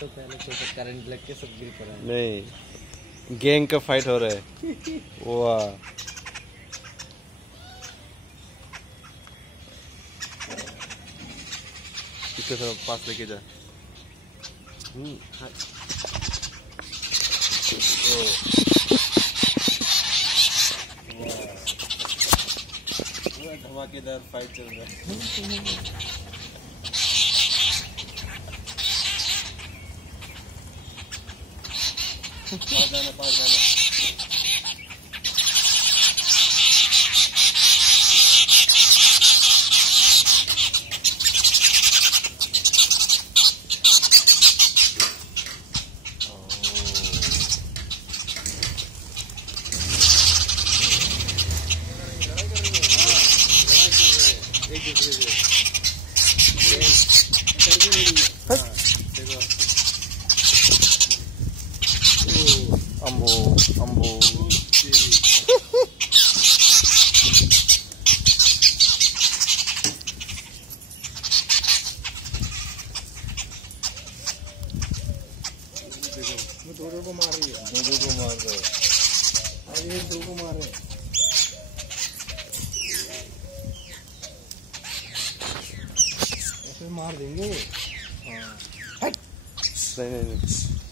तो पहले तो करंट लग के सब गिर पड़ा। नहीं, गैंग का फाइट हो रहा है। वाह, इसको थोड़ा पास लेके जा। धमाकेदार फाइट चल रहा है। पास जाना, पास जाना। एक दूसरे अम्बो अम्बो दो को मार रही है, दो को मार रहे हैं। अरे दो को मार रहे हैं। ऐसे मार देंगे। हाँ, नहीं नहीं नहीं।